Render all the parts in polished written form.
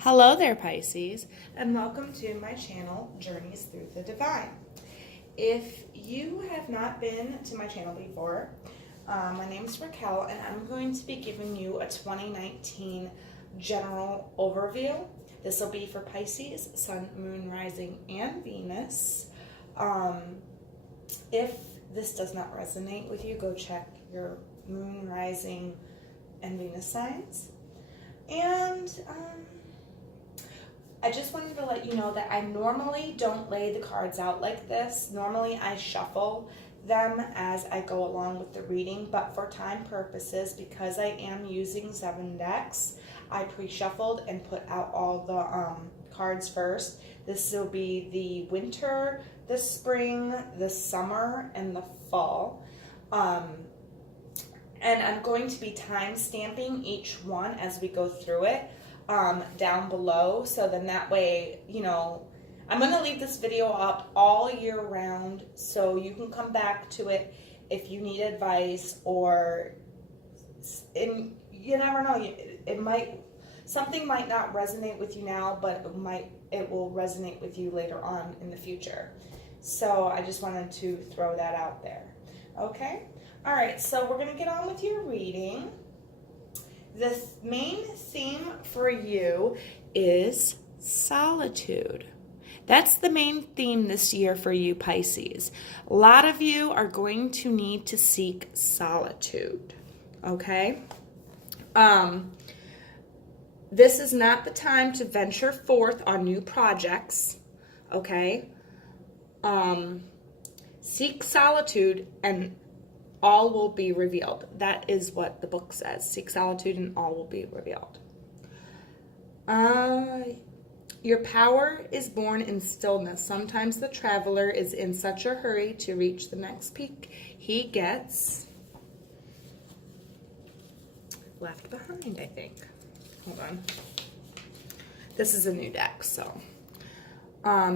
Hello there, Pisces, and welcome to my channel, Journeys Through the Divine. If you have not been to my channel before, my name is Racquel, and I'm going to be giving you a 2019 general overview. This will be for Pisces, Sun, Moon, Rising, and Venus. If this does not resonate with you, go check your Moon, Rising, and Venus signs. And I just wanted to let you know that I normally don't lay the cards out like this. Normally I shuffle them as I go along with the reading, but for time purposes, because I am using 7 decks, I pre-shuffled and put out all the cards first. This will be the winter, the spring, the summer, and the fall. And I'm going to be time stamping each one as we go through it down below. So then that way, you know, I'm going to leave this video up all year round so you can come back to it if you need advice, or you never know, something might not resonate with you now, but it will resonate with you later on in the future. So I just wanted to throw that out there. Okay? All right, so we're going to get on with your reading. The main theme for you is solitude. That's the main theme this year for you, Pisces. A lot of you are going to need to seek solitude, okay? This is not the time to venture forth on new projects, okay? Seek solitude and all will be revealed. That is what the book says. Seek solitude and all will be revealed. Your power is born in stillness. Sometimes the traveler is in such a hurry to reach the next peak, he gets left behind, I think. Hold on. This is a new deck, so.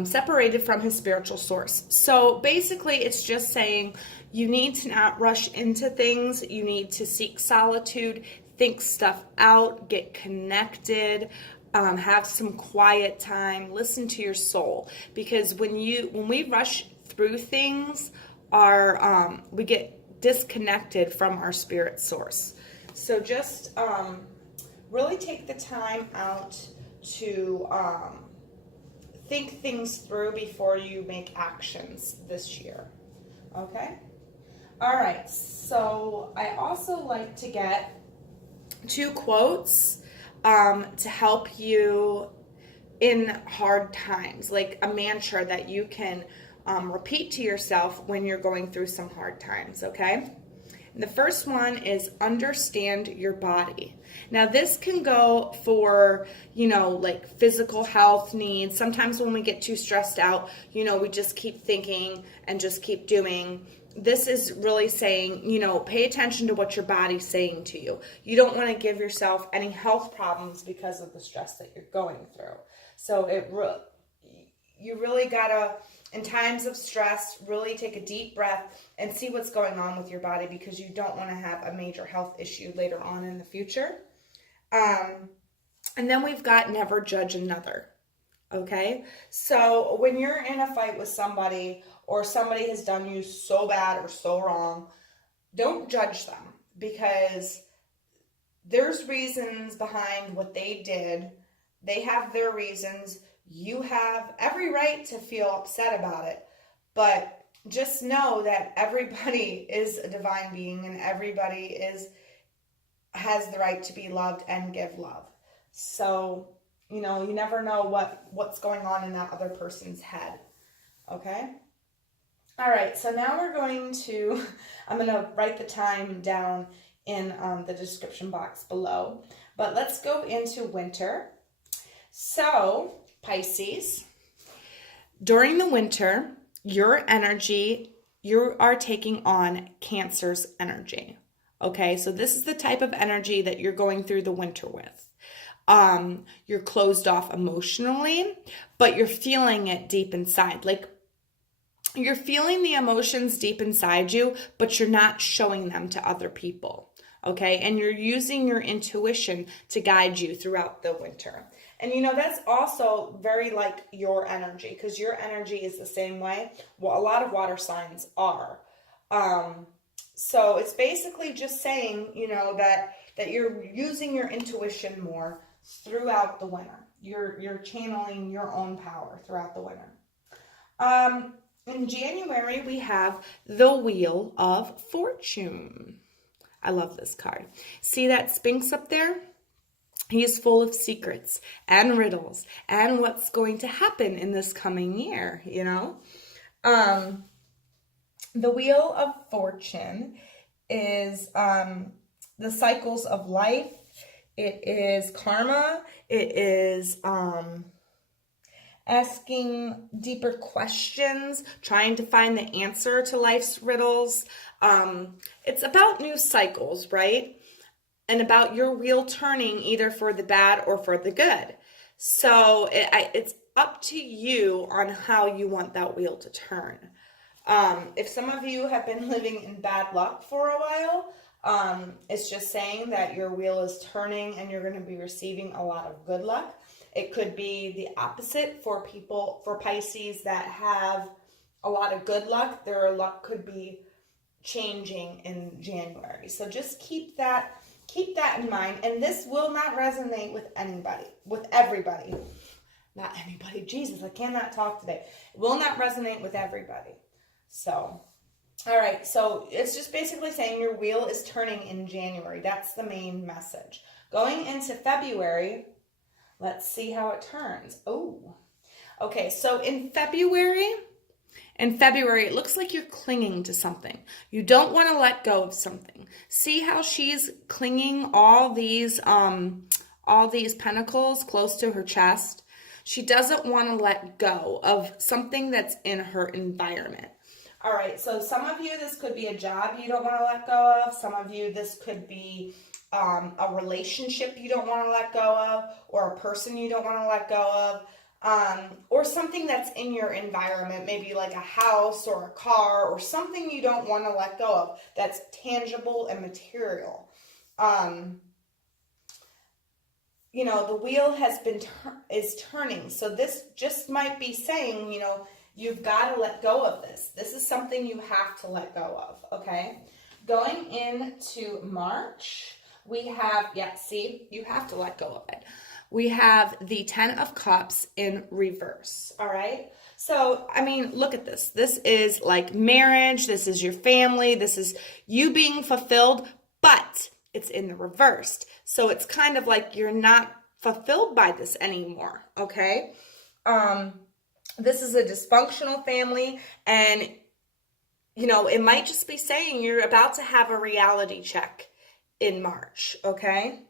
Separated from his spiritual source. So basically it's just saying you need to not rush into things. You need to seek solitude, think stuff out, get connected, have some quiet time, listen to your soul. Because when we rush through things, we get disconnected from our spirit source. So just really take the time out to think things through before you make actions this year. Okay? All right, so I also like to get 2 quotes to help you in hard times, like a mantra that you can repeat to yourself when you're going through some hard times, okay? And the first one is understand your body. Now this can go for, like physical health needs. Sometimes when we get too stressed out, we just keep thinking and just keep doing. This is really saying, pay attention to what your body's saying to you. You don't want to give yourself any health problems because of the stress that you're going through. So you really gotta, in times of stress, really take a deep breath and see what's going on with your body, because you don't want to have a major health issue later on in the future. And then we've got never judge another. Okay? So when you're in a fight with somebody, or somebody has done you so bad or so wrong, don't judge them, because there's reasons behind what they did. They have their reasons. You have every right to feel upset about it, but just know that everybody is a divine being, and everybody has the right to be loved and give love. So, you never know what's going on in that other person's head. Okay? All right, so now I'm going to write the time down in the description box below, but let's go into winter. So, Pisces, during the winter, your energy, you are taking on Cancer's energy. Okay, so this is the type of energy that you're going through the winter with. You're closed off emotionally, but you're feeling it deep inside. Like, you're feeling the emotions deep inside you, but you're not showing them to other people. okay? And you're using your intuition to guide you throughout the winter. And you know, that's also very like your energy, because your energy is the same way. Well, a lot of water signs are. So it's basically just saying, you know, that you're using your intuition more throughout the winter. You're channeling your own power throughout the winter. In January, we have the Wheel of Fortune. I love this card. See that Sphinx up there? He is full of secrets and riddles and what's going to happen in this coming year, you know? The Wheel of Fortune is the cycles of life. It is karma. It is asking deeper questions, trying to find the answer to life's riddles. It's about new cycles, right? And about your wheel turning either for the bad or for the good. So it's up to you on how you want that wheel to turn. If some of you have been living in bad luck for a while, it's just saying that your wheel is turning and you're going to be receiving a lot of good luck. It could be the opposite for people, for Pisces that have a lot of good luck. Their luck could be changing in January. So just keep that in mind. And this will not resonate with everybody. Not anybody. Jesus, I cannot talk today. It will not resonate with everybody. So, all right. So it's just basically saying your wheel is turning in January. That's the main message. Going into February, let's see how it turns. Oh, okay. So in February, it looks like you're clinging to something. You don't want to let go of something. See how she's clinging all these pentacles close to her chest? She doesn't want to let go of something that's in her environment. All right, so some of you, this could be a job you don't want to let go of. Some of you, this could be a relationship you don't want to let go of, or a person you don't want to let go of, or something that's in your environment, maybe like a house or a car or something you don't want to let go of that's tangible and material. You know, the wheel is turning. So this just might be saying, you know, you've got to let go of this. This is something you have to let go of, okay? Going into March, we have, you have to let go of it. We have the 10 of Cups in reverse, all right? So, I mean, look at this. This is like marriage. This is your family. This is you being fulfilled, but it's in the reversed. So it's kind of like you're not fulfilled by this anymore, okay? This is a dysfunctional family, and, you know, it might just be saying you're about to have a reality check in March, okay?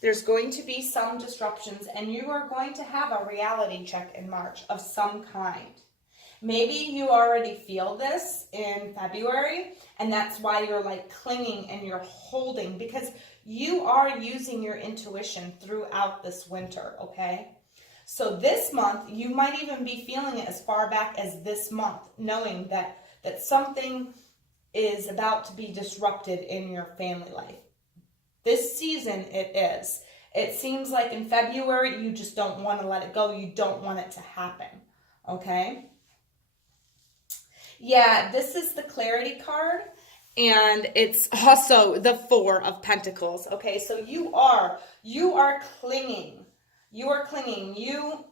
There's going to be some disruptions, and you are going to have a reality check in March of some kind. Maybe you already feel this in February, and that's why you're like clinging and you're holding, because you are using your intuition throughout this winter, okay? So this month, you might even be feeling it as far back as this month, knowing that something is about to be disrupted in your family life. This season, it is. It seems like in February, you just don't want to let it go. You don't want it to happen, okay? Yeah, this is the Clarity card, and it's also the 4 of Pentacles, okay? So you are clinging. You are clinging. You,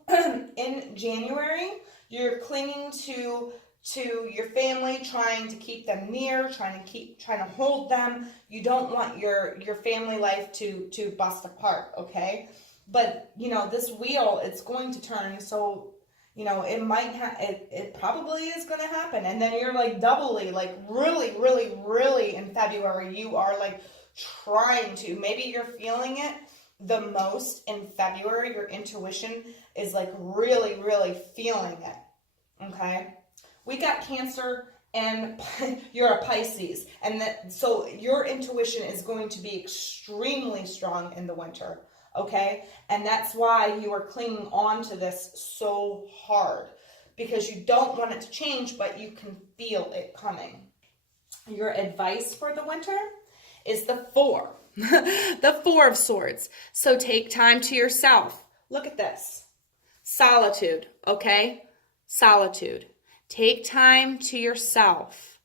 in January, you're clinging to your family, trying to keep them near, trying to hold them. You don't want your family life to bust apart, okay? But, you know, this wheel, it's going to turn, so, you know, it probably is going to happen. And then you're like doubly, like really, really, really in February, you are like trying to, maybe you're feeling it the most in February. Your intuition is like really, really feeling it, okay? We got Cancer, and you're a Pisces, and so your intuition is going to be extremely strong in the winter, okay? And that's why you are clinging on to this so hard, because you don't want it to change, but you can feel it coming. Your advice for the winter is the 4. The 4 of Swords. So take time to yourself. Look at this. Solitude, okay? Solitude. Take time to yourself.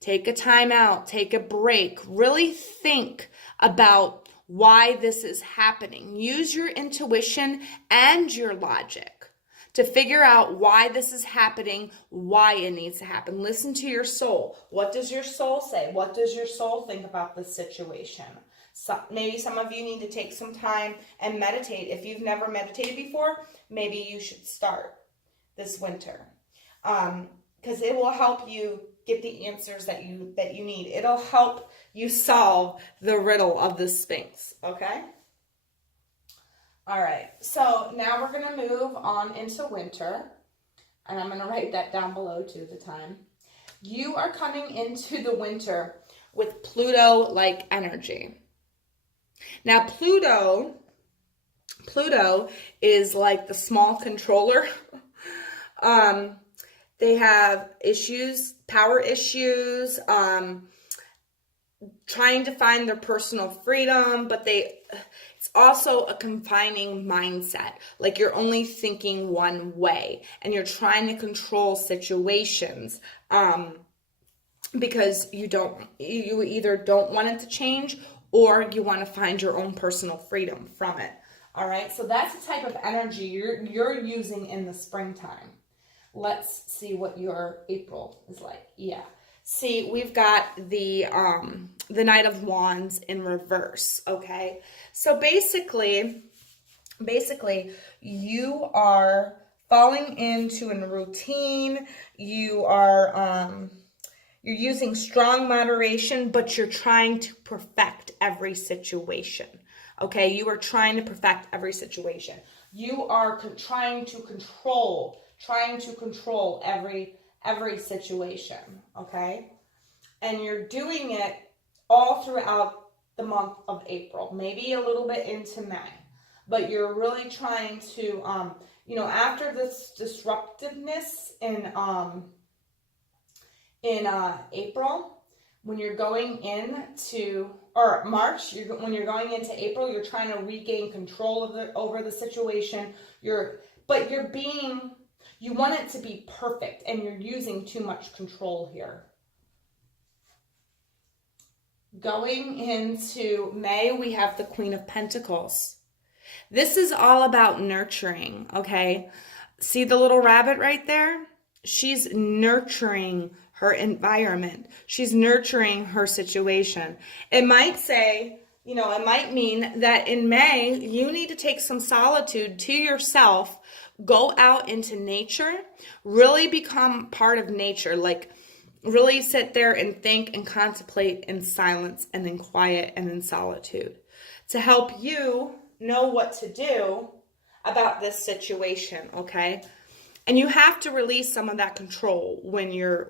Take a time out. Take a break. Really think about why this is happening. Use your intuition and your logic to figure out why this is happening, why it needs to happen. Listen to your soul. What does your soul say? What does your soul think about this situation? So maybe some of you need to take some time and meditate. If you've never meditated before, maybe you should start this winter, because it will help you get the answers that you need. It'll help you solve the riddle of the Sphinx, okay? All right, so now we're going to move on into winter, and I'm going to write that down below too, the time. You are coming into the winter with Pluto-like energy. Now, Pluto is like the small controller. They have issues, power issues, trying to find their personal freedom, but it's also a confining mindset. Like you're only thinking one way and you're trying to control situations because you either don't want it to change or you want to find your own personal freedom from it. All right, so that's the type of energy you're using in the springtime. Let's see what your April is like. Yeah. See, we've got the Knight of Wands in reverse, okay? So basically, you are falling into a routine. You are, you're using strong moderation, but you're trying to perfect every situation, okay? You are trying to perfect every situation. You are trying to control every situation, okay? And you're doing it all throughout the month of April, maybe a little bit into May, but you're really trying to, after this disruptiveness in April, when you're going into, or March, when you're going into April, you're trying to regain control over the situation. You want it to be perfect, and you're using too much control here. Going into May, we have the Queen of Pentacles. This is all about nurturing, okay? See the little rabbit right there? She's nurturing her environment. She's nurturing her situation. It might say, it might mean that in May, you need to take some solitude to yourself. Go out into nature, really become part of nature, like really sit there and think and contemplate in silence and in quiet and in solitude to help you know what to do about this situation, okay? And you have to release some of that control when you're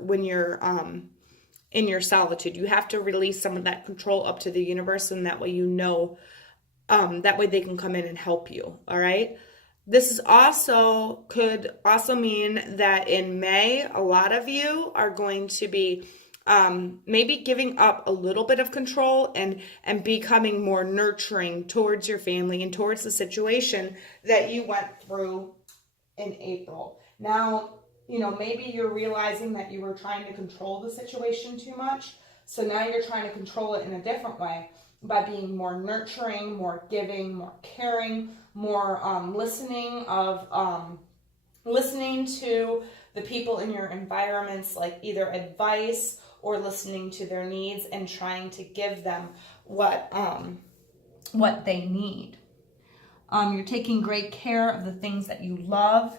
in your solitude. You have to release some of that control up to the universe, and that way that way they can come in and help you, all right? This could also mean that in May, a lot of you are going to be maybe giving up a little bit of control and becoming more nurturing towards your family and towards the situation that you went through in April. Now, maybe you're realizing that you were trying to control the situation too much. So now you're trying to control it in a different way by being more nurturing, more giving, more caring, more listening to the people in your environments, like either advice or listening to their needs and trying to give them what they need. You're taking great care of the things that you love.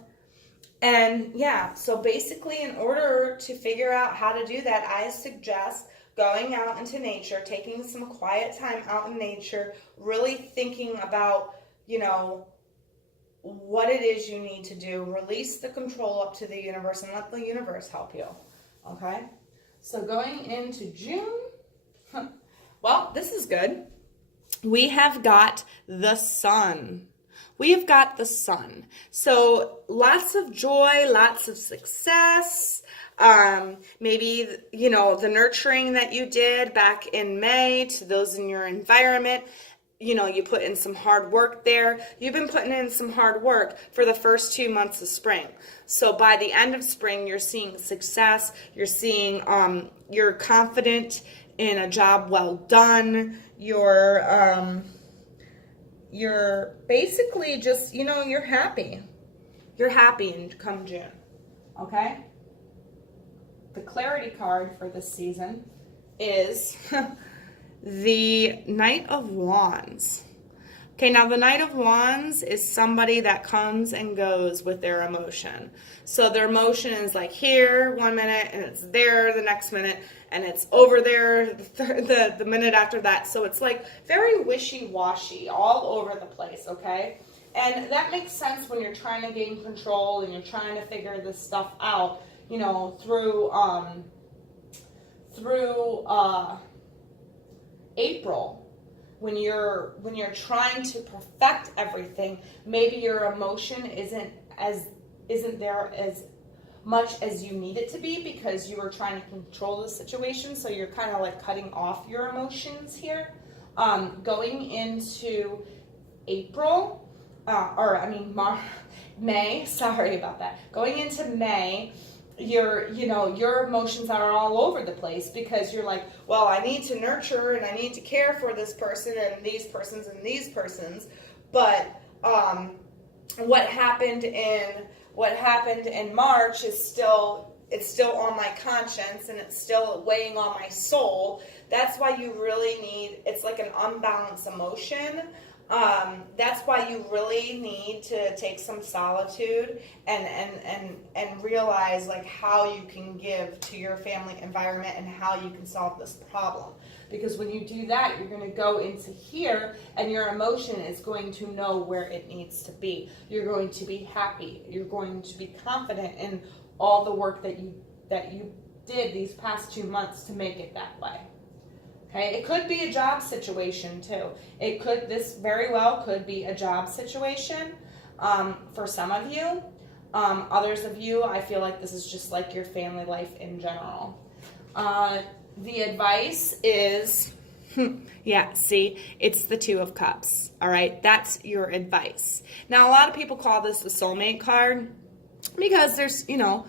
And yeah, so basically in order to figure out how to do that, I suggest going out into nature, taking some quiet time out in nature, really thinking about, what it is you need to do. Release the control up to the universe and let the universe help you, okay? So going into June, well, this is good. We have got the sun. We have got the sun. So lots of joy, lots of success, Maybe, you know, the nurturing that you did back in May to those in your environment, you know, you put in some hard work there. You've been putting in some hard work for the first 2 months of spring. So by the end of spring, you're seeing success. You're seeing, you're confident in a job well done. You're basically just, you know, you're happy. You're happy in come June. Okay? The clarity card for this season is the Knight of Wands. Okay, now the Knight of Wands is somebody that comes and goes with their emotion. So their emotion is like here 1 minute, and it's there the next minute, and it's over there the minute after that. So it's like very wishy-washy all over the place, okay? And that makes sense when you're trying to gain control and you're trying to figure this stuff out, you know, through April. When you're trying to perfect everything, maybe your emotion isn't there as much as you need it to be because you were trying to control the situation. So you're kind of like cutting off your emotions here. Going into April, May. Sorry about that. Going into May, your emotions are all over the place because you're like, well, I need to nurture and I need to care for this person and these persons and these persons, but what happened in March is still on my conscience and it's still weighing on my soul. That's why you really need, it's like an unbalanced emotion. That's why you really need to take some solitude and realize like how you can give to your family environment and how you can solve this problem. Because when you do that, you're going to go into here and your emotion is going to know where it needs to be. You're going to be happy. You're going to be confident in all the work that you did these past 2 months to make it that way. Okay, it could be a job situation too. This very well could be a job situation for some of you. Others of you, I feel like this is just like your family life in general. The advice is, yeah, see, it's the Two of Cups. All right, that's your advice. Now, a lot of people call this the soulmate card because there's, you know,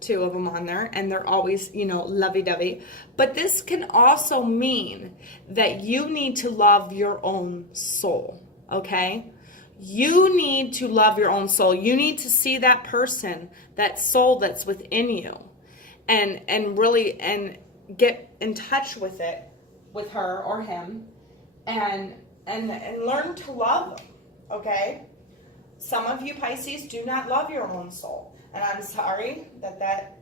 2 of them on there and they're always, you know, lovey-dovey. But this can also mean that you need to love your own soul, okay? You need to love your own soul. You need to see that person, that soul that's within you, and really get in touch with it, with her or him, and learn to love them, okay? Some of you Pisces do not love your own soul. And I'm sorry that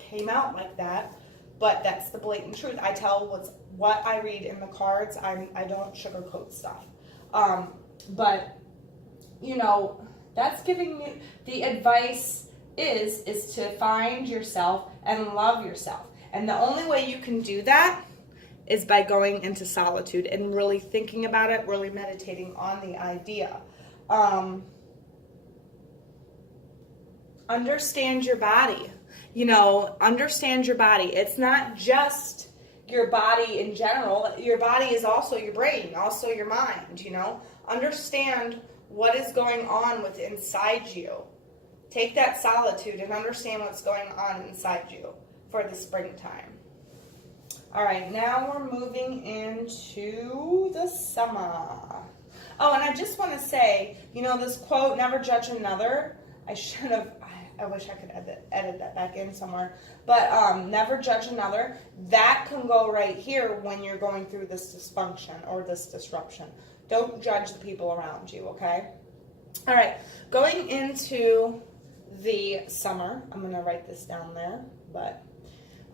came out like that, but that's the blatant truth. I tell what I read in the cards. I don't sugarcoat stuff. But, you know, that's giving you, the advice is to find yourself and love yourself. And the only way you can do that is by going into solitude and really thinking about it, really meditating on the idea. Understand your body. You know, understand your body. It's not just your body in general. Your body is also your brain, also your mind, you know. Understand what is going on inside you. Take that solitude and understand what's going on inside you for the springtime. All right, now we're moving into the summer. Oh, and I just want to say, you know, this quote, never judge another. I wish I could edit that back in somewhere. But never judge another. That can go right here when you're going through this dysfunction or this disruption. Don't judge the people around you, okay? All right, going into the summer. I'm going to write this down there.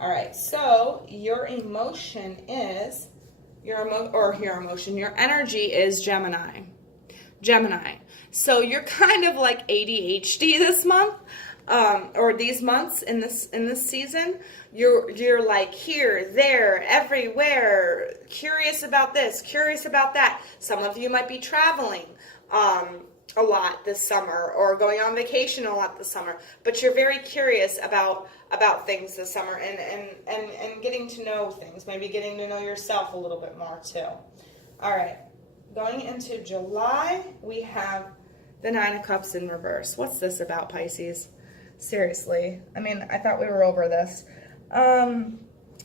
All right, so your emotion is, your energy is Gemini. So you're kind of like ADHD this month. Or these months in this season, you're like here, there, everywhere, curious about this, curious about that. Some of you might be traveling. a lot this summer, or going on vacation a lot this summer, but you're very curious about things this summer, and getting to know things, maybe getting to know yourself a little bit more too. All right, going into July, we have the Nine of Cups in reverse. What's this about, Pisces? Seriously, I mean, I thought we were over this.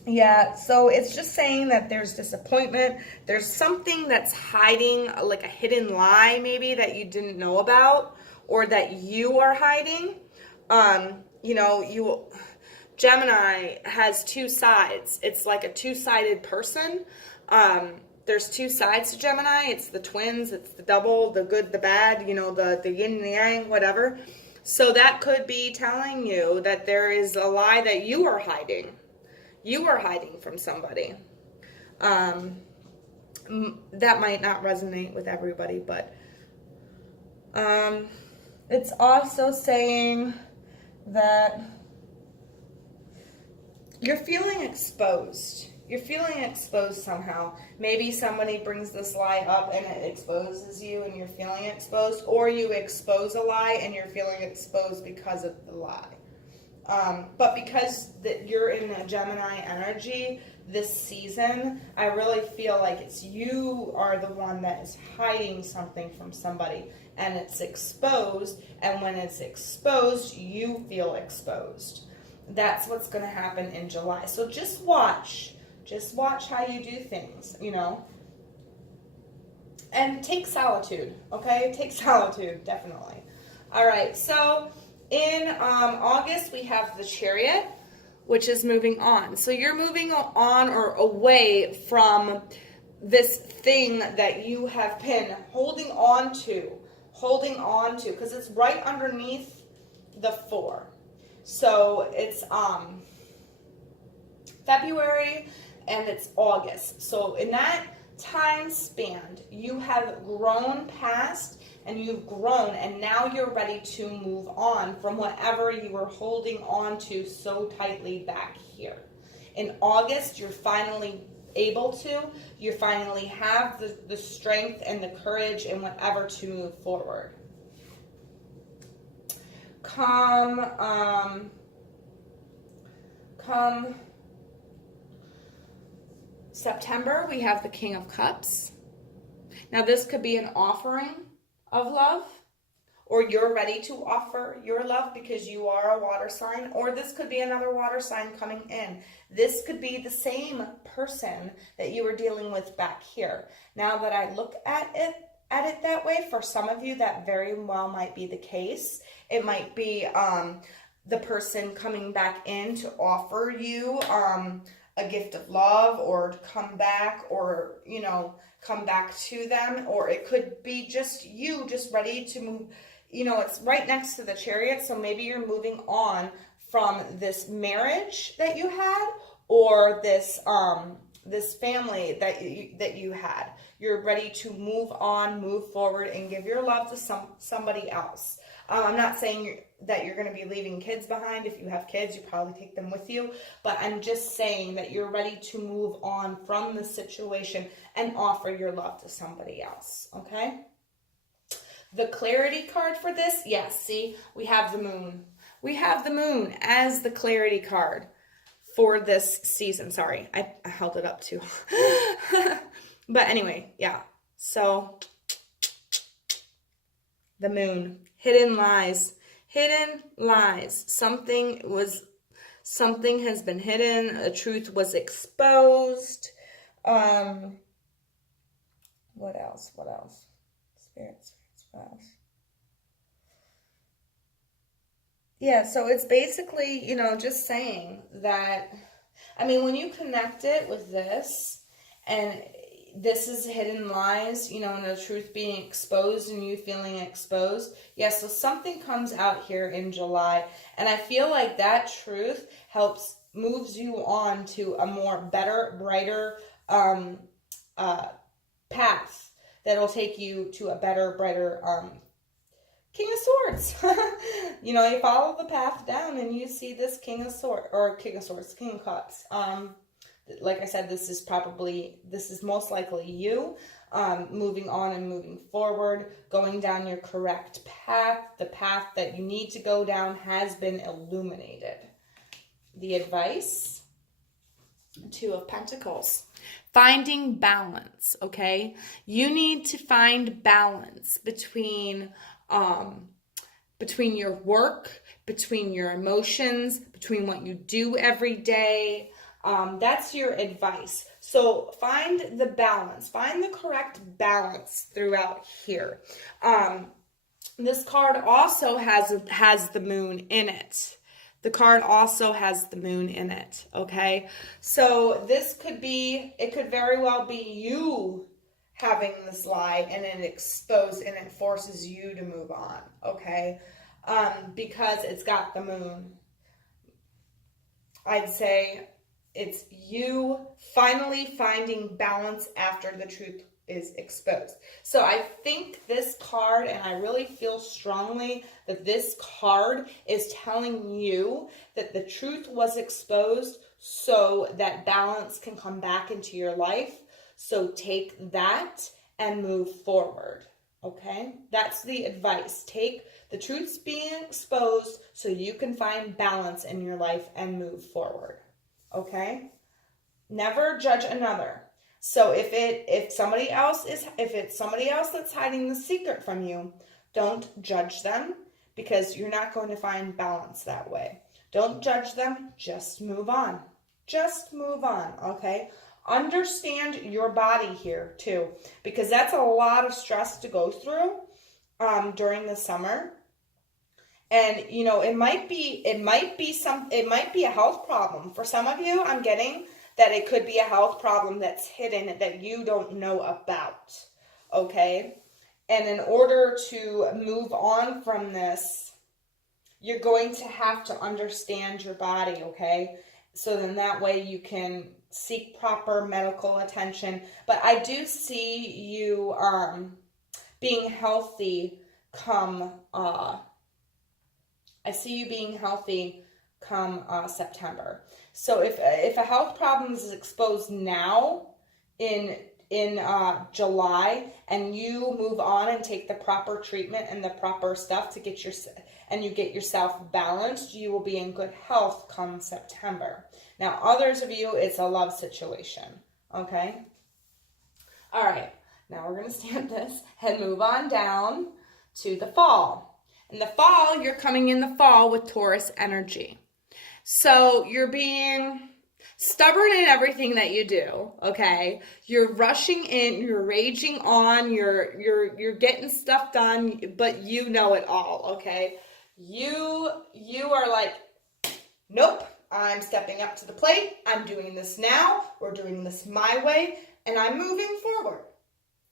Yeah, so it's just saying that there's disappointment. There's something that's hiding, like a hidden lie maybe that you didn't know about, or that you are hiding. You know, Gemini has two sides. It's like a two-sided person. There's two sides to Gemini. It's the twins, it's the double, the good, the bad, you know, the yin and the yang, whatever. So that could be telling you that there is a lie that you are hiding. You are hiding from somebody. That might not resonate with everybody, but it's also saying that you're feeling exposed. You're feeling exposed somehow. Maybe somebody brings this lie up and it exposes you and you're feeling exposed, or you expose a lie and you're feeling exposed because of the lie. But because you're in a Gemini energy this season, I really feel like it's you are the one that is hiding something from somebody, and it's exposed, and when it's exposed, you feel exposed. That's what's going to happen in July. So just watch how you do things, you know, and take solitude, okay? Take solitude, definitely. All right, so in August, we have the Chariot, which is moving on. So you're moving on or away from this thing that you have been holding on to, because it's right underneath the 4. So it's February and it's August. So in that time span, you have grown past, and you've grown, and now you're ready to move on from whatever you were holding on to so tightly back here. In August, you're finally able to, you finally have the strength and the courage and whatever to move forward. Come September, we have the King of Cups. Now this could be an offering of love, or you're ready to offer your love because you are a water sign, or this could be another water sign coming in. This could be the same person that you were dealing with back here. Now that I look at it that way, for some of you that very well might be the case. It might be the person coming back in to offer you a gift of love, or to come back, or, you know, come back to them, or it could be just you just ready to move. You know, it's right next to the Chariot, so maybe you're moving on from this marriage that you had, or this this family that you had. You're ready to move on, move forward, and give your love to somebody else. I'm not saying that you're going to be leaving kids behind. If you have kids, you probably take them with you. But I'm just saying that you're ready to move on from the situation and offer your love to somebody else, okay? The clarity card for this, yes, see, we have the moon. We have the moon as the clarity card for this season. Sorry, I held it up too. But anyway, yeah. So, the moon. Hidden lies. Hidden lies. Something has been hidden. A truth was exposed. What else? Spirits. What else? Yeah, so it's basically, you know, just saying that, I mean, when you connect it with this, and this is hidden lies, you know, and the truth being exposed and you feeling exposed. Yeah, so something comes out here in July, and I feel like that truth moves you on to a more better, brighter path that'll take you to a better, brighter King of Swords. You know, you follow the path down and you see this King of Cups. Like I said, this is most likely you. moving on and moving forward, going down your correct path. The path that you need to go down has been illuminated. The advice, Two of Pentacles. Finding balance, okay? You need to find balance between your work, between your emotions, between what you do every day. That's your advice. So find the balance, find the correct balance throughout here. This card also has the moon in it. The card also has the moon in it, okay? So this could be, it could very well be you having this lie and it exposed and it forces you to move on, okay? Because it's got the moon. I'd say it's you finally finding balance after the truth is exposed. So I think this card, and I really feel strongly that this card is telling you that the truth was exposed so that balance can come back into your life. So take that and move forward, okay? That's the advice. Take the truth's being exposed so you can find balance in your life and move forward, okay? Never judge another. So if it's somebody else that's hiding the secret from you, don't judge them because you're not going to find balance that way. Don't judge them, just move on. Just move on, okay? Understand your body here too, because that's a lot of stress to go through during the summer. And you know, it might be a health problem. For some of you, I'm getting that it could be a health problem that's hidden that you don't know about, okay? And in order to move on from this, you're going to have to understand your body, okay? So then that way you can seek proper medical attention. But I do see you being healthy come, September. So if a health problem is exposed now in July and you move on and take the proper treatment and the proper stuff to get you get yourself balanced, you will be in good health come September. Now, others of you, it's a love situation, okay? All right, now we're going to stamp this and move on down to the fall. In the fall, you're coming in the fall with Taurus energy. So you're being stubborn in everything that you do, okay? You're rushing in, you're raging on, you're getting stuff done, but you know it all, okay? You are like, nope, I'm stepping up to the plate. I'm doing this now. We're doing this my way, and I'm moving forward,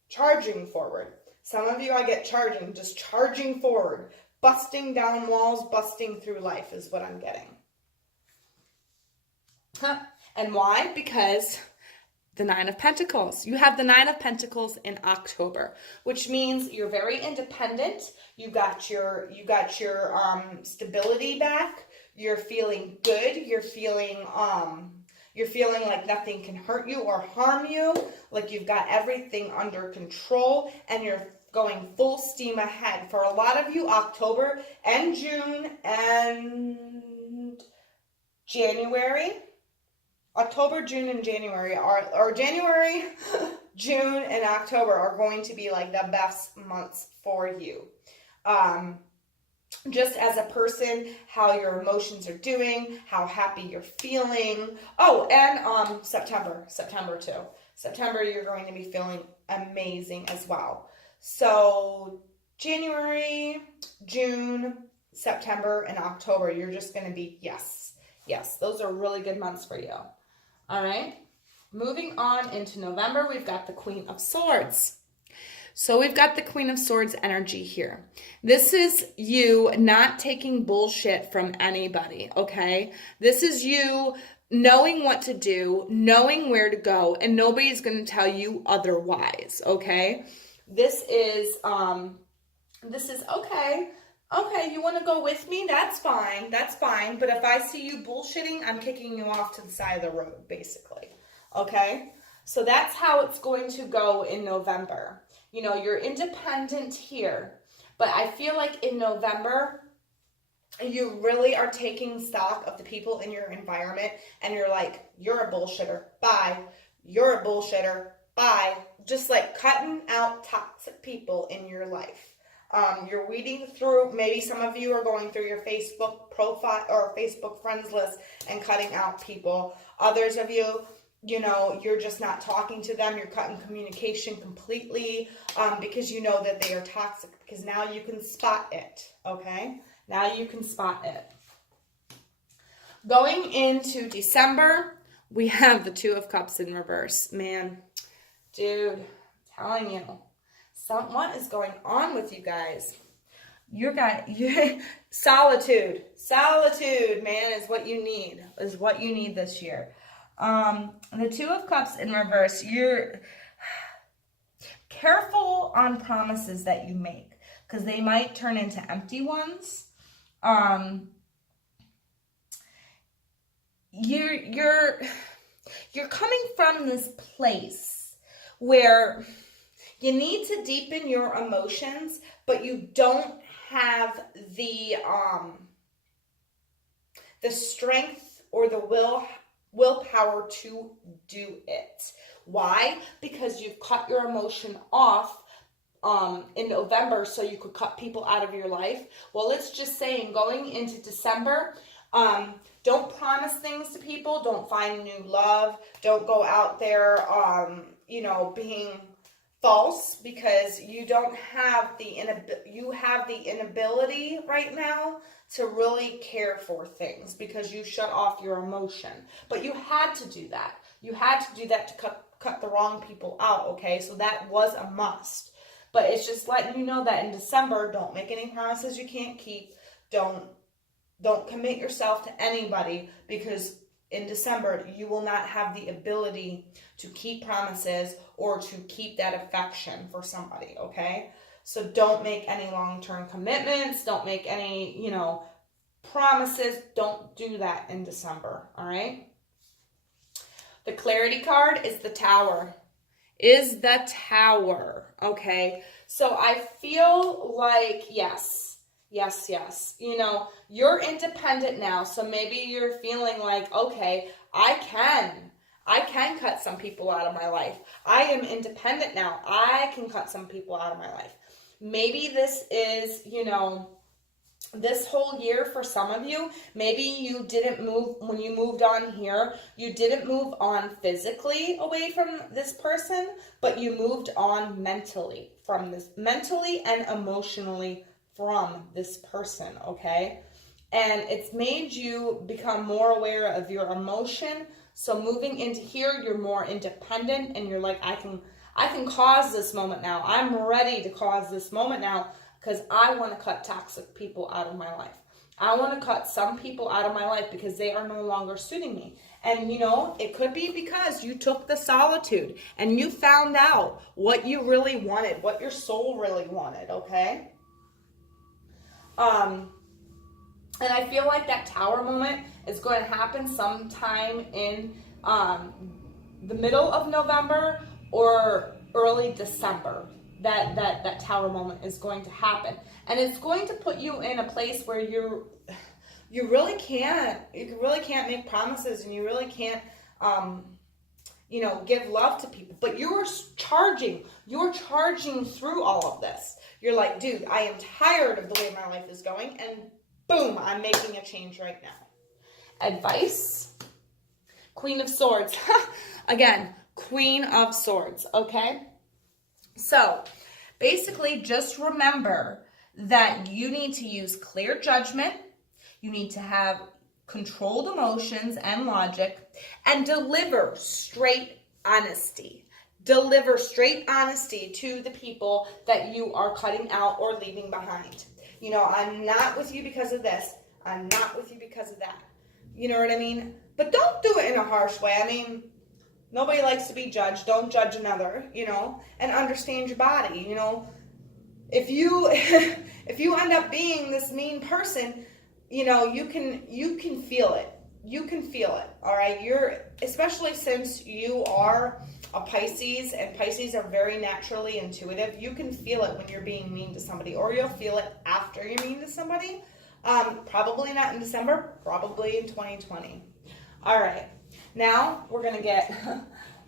charging forward. Some of you, I get charging, just charging forward, busting down walls, busting through life is what I'm getting. And why? Because the Nine of Pentacles. You have the Nine of Pentacles in October, which means you're very independent. You got your stability back. You're feeling good. You're feeling like nothing can hurt you or harm you. Like you've got everything under control and you're going full steam ahead. For a lot of you, October and June and January. October, June, and January or January, June, and October are going to be like the best months for you. Just as a person, how your emotions are doing, how happy you're feeling. Oh, and September too. September, you're going to be feeling amazing as well. So January, June, September, and October, you're just going to be, yes, those are really good months for you. All right, moving on into November, we've got the Queen of Swords. So we've got the Queen of Swords energy here. This is you not taking bullshit from anybody, okay? This is you knowing what to do, knowing where to go, and nobody's going to tell you otherwise, okay? This is okay. Okay, you want to go with me? That's fine. But if I see you bullshitting, I'm kicking you off to the side of the road, basically. Okay? So that's how it's going to go in November. You know, you're independent here, but I feel like in November, you really are taking stock of the people in your environment, and you're like, you're a bullshitter, bye. You're a bullshitter, bye. Just like cutting out toxic people in your life. You're weeding through, maybe some of you are going through your Facebook profile or Facebook friends list and cutting out people. Others of you, you know, you're just not talking to them. You're cutting communication completely because you know that they are toxic, because now you can spot it, okay? Now you can spot it. Going into December, we have the Two of Cups in reverse. Man, dude, I'm telling you, what is going on with you guys? Solitude, man, is what you need this year. The Two of Cups in reverse, you're careful on promises that you make, because they might turn into empty ones. You're coming from this place where you need to deepen your emotions, but you don't have the strength or the willpower to do it. Why? Because you've cut your emotion off in November so you could cut people out of your life. Well, it's just saying, going into December, don't promise things to people. Don't find new love. Don't go out there, you know, being false, because you don't have you have the inability right now to really care for things, because you shut off your emotion. But you had to do that. You had to do that to cut the wrong people out, okay? So that was a must. But it's just letting you know that in December, don't make any promises you can't keep. Don't commit yourself to anybody, because in December, you will not have the ability to keep promises or to keep that affection for somebody, okay? So don't make any long-term commitments. Don't make any, you know, promises. Don't do that in December, all right? The Clarity card is the Tower. Okay? So I feel like, yes. You know, you're independent now. So maybe you're feeling like, okay, I can cut some people out of my life. I am independent now. I can cut some people out of my life. Maybe this is, you know, this whole year for some of you, maybe you didn't move, when you moved on here, you didn't move on physically away from this person, but you moved on mentally and emotionally from this person, okay? And it's made you become more aware of your emotion. So moving into here, you're more independent, and you're like, I can cause this moment now. I'm ready to cause this moment now, because I want to cut toxic people out of my life. I want to cut some people out of my life because they are no longer suiting me. And, you know, it could be because you took the solitude and you found out what you really wanted, what your soul really wanted, okay? And I feel like that Tower moment is going to happen sometime in the middle of November or early December. That Tower moment is going to happen, and it's going to put you in a place where you really can't make promises, and you really can't you know, give love to people. But you're charging through all of this. You're like, dude, I am tired of the way my life is going, and boom, I'm making a change right now. Advice, Queen of Swords. Again, Queen of Swords, okay? So, basically, just remember that you need to use clear judgment, you need to have controlled emotions and logic, and deliver straight honesty. Deliver straight honesty to the people that you are cutting out or leaving behind. You know, I'm not with you because of this. I'm not with you because of that. You know what I mean? But don't do it in a harsh way. I mean, nobody likes to be judged. Don't judge another, you know, and understand your body, you know. If you end up being this mean person, you know, you can feel it. You can feel it, all right? Especially since you are a Pisces, and Pisces are very naturally intuitive. You can feel it when you're being mean to somebody, or you'll feel it after you're mean to somebody. Probably not in December, probably in 2020. All right, now we're going to get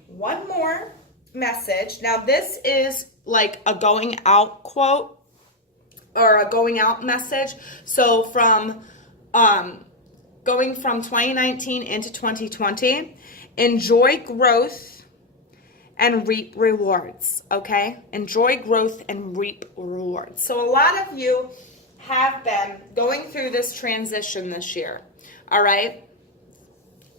one more message. Now this is like a going out quote or a going out message. So from going from 2019 into 2020, enjoy growth and reap rewards, okay? Enjoy growth and reap rewards. So a lot of you have been going through this transition this year, all right?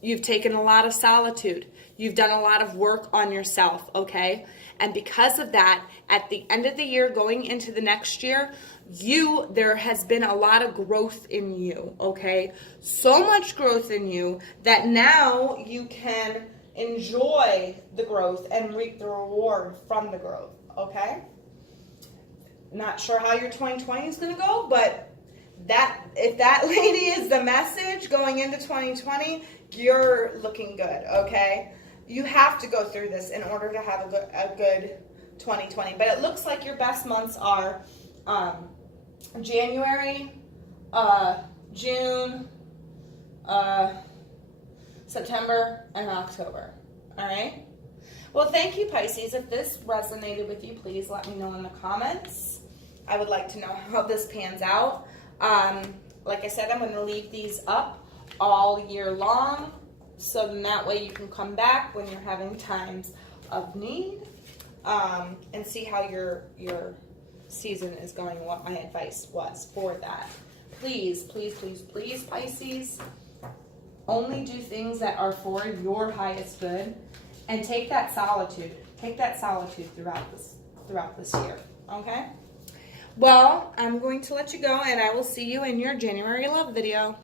You've taken a lot of solitude. You've done a lot of work on yourself, okay? And because of that, at the end of the year, going into the next year, there has been a lot of growth in you, okay? So much growth in you that now you can enjoy the growth and reap the reward from the growth, okay? Not sure how your 2020 is going to go, but if that lady is the message going into 2020, you're looking good, okay? You have to go through this in order to have a good 2020. But it looks like your best months are January, June, September, and October. All right? Well, thank you, Pisces. If this resonated with you, please let me know in the comments. I would like to know how this pans out. Like I said, I'm going to leave these up all year long, so then that way you can come back when you're having times of need, and see how your season is going and what my advice was for that. Please, please, please, please, Pisces, only do things that are for your highest good, and take that solitude. Take that solitude throughout this year, okay? Well, I'm going to let you go, and I will see you in your January love video.